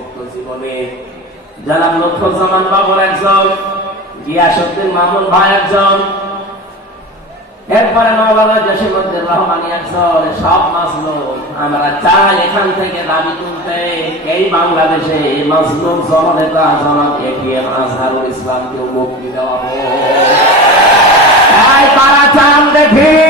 বিভক্ত জীবনে। জানাব লক্ষ্মণ বাবর একজন গিয়াসুদ্দিন মামুন ভাই একজন। এরপরে মাওলানা জসিমুদ্দিন রহমানি একজন, সব মাজলুম। আমরা চাই এখান থেকে দাবি তুলতে, এই বাংলাদেশে এই মাজলুম জননেতা, জনাব এটিএম আজহারুল ইসলামকেও মুক্তি দেওয়া হোক। এই তারা চান দেখি।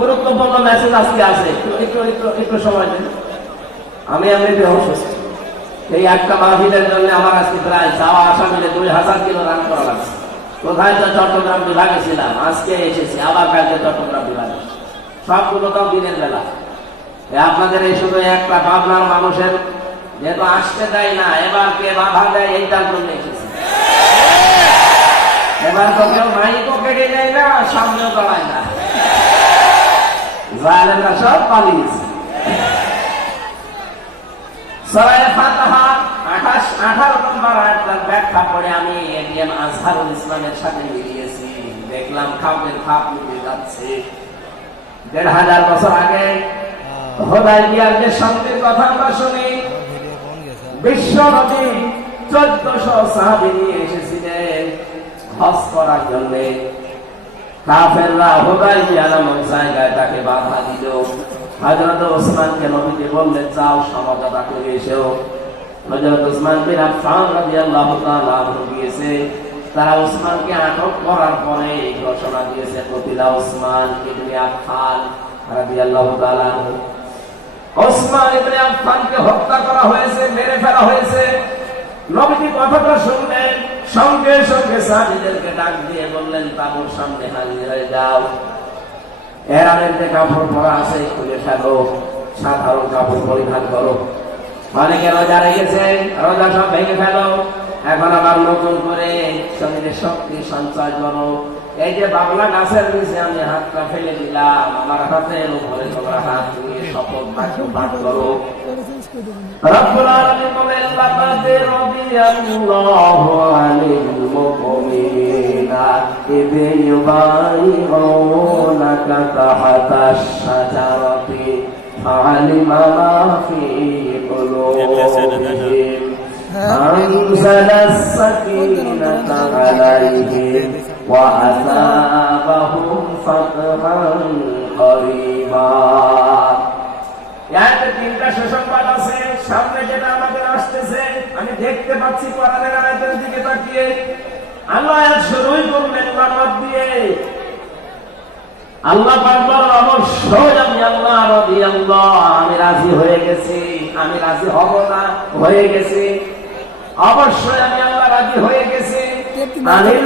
গুরুত্বপূর্ণ মেসেজ আজকে একটু সময় আমি এমনিতে অসুস্থ এই একটা মাহফিলের জন্য আমার আজকে প্রায় যাওয়া আসা মিলে দুই হাজার কিলো রান করা লাগছে কোথায় তো চট্টগ্রাম বিভাগে ছিলাম, আজকে এসেছি, আবার কালকে চট্টগ্রাম বিভাগে। সবগুলো তো দিনের বেলা। আপনাদের এই শুধু একটা ভাবনার মানুষের যেহেতু আসতে দেয় না, এবার কে বাধা দেয় এইটার জন্য এসেছি। এবার তো কেউ মাইকও কেটে যায় না, সামনেও দাঁড়ায় না। জালেমরা সব পালিয়েছে সরাই ফাতাহা আঠাশ আঠারো নম্বর আয়াতটার ব্যাখ্যা করে আমি এটিএম আজহারুল ইসলামের সাথে মিলিয়েছি। দেখলাম খাপের খাপ মিলে যাচ্ছে। দেড় হাজার বছর আগে হোদাই বিয়ার যে শান্তির কথা আমরা শুনি বিশ্ব নদী চোদ্দশো সাহাবি নিয়ে এসেছিলেন হজ করার জন্য। কাফেররা হোদাই নামক জায়গায় তাকে বাধা দিল। হজরত ওসমানকে নবীকে বললেন যাও সমঝোতা করে এসেও। হজরত ওসমান বিন আফফান রাদিয়াল্লাহু তাআলা গিয়েছে। তারা ওসমানকে আটক করার পরে ঘোষণা দিয়েছে কতিলা ওসমান ইবনে আফফান রাদিয়াল্লাহু তাআলা ওসমান ইবনে আফফানকে হত্যা করা হয়েছে, মেরে ফেলা হয়েছে। নবীজি কথাটা শুনলেন। সঙ্গে সঙ্গে সাহাবীদেরকে ডাক দিয়ে বললেন তাবুর সামনে হাজির হয়ে যাও। এরানের যে কাপড় পরা আছে, খুলে ফেলো, সাধারণ কাপড় পরিধান করো। অনেকে রোজা রেখেছে, রোজা সব ভেঙে ফেলো। এখন আবার নতুন করে শরীরে শক্তি সঞ্চয় করো। এই যে বাবলা গাছের নিচে আমি হাতটা ফেলে দিলাম আমার হাতের উপরে তোমরা হাত দিয়ে শপথ বাক্য পাঠ করো রব্বুল আলামিন বলেন লাকাদ রাদিয়াল্লাহু আনিল মুমিনিনা ইদ ইউবাইউনাকা তাহতাশ শাজারাতি ফাআলিমা মা ফি قلوبهم أنزل السكينة عليهم وأثابهم فتحا قريبا এর তিনটা সুসংবাদ আছে সামনে যেটা আমাদের আসতেছে আমি দেখতে পাচ্ছি কোরআনের আয়াতের দিকে তাকিয়ে আল্লাহ আয়াত শুরুই করলেন লামাত দিয়ে আল্লাহ পাক বলেন, অবশ্যই আমি আল্লাহ রাজি আল্লাহ আমি রাজি হয়ে গেছি আমি রাজি হব না হয়ে গেছি অবশ্যই আমি আল্লাহ রাজি হয়ে গেছি আনিল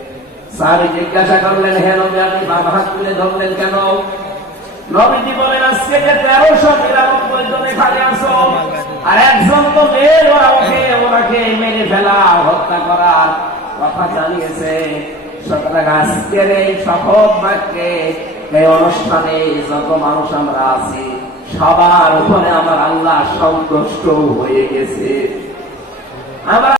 সাহাবী জিজ্ঞাসা করলেন, হে নবী, আপনি বাম হাত তুলে ধরলেন কেন? নবীজি বলেন, আজকে যে তেরোশো নিরানব্বই জন এখানে আসো আর একজন তো মেয়ে ওরা ওকে, ওনাকে মেরে ফেলা, হত্যা করার কথা জানিয়েছে। সুতরাং আজকের এই শপথ বাক্যে, এই অনুষ্ঠানে যত মানুষ আমরা আছি, সবার উপরে আমার আল্লাহ সন্তুষ্ট হয়ে গেছে। আমরা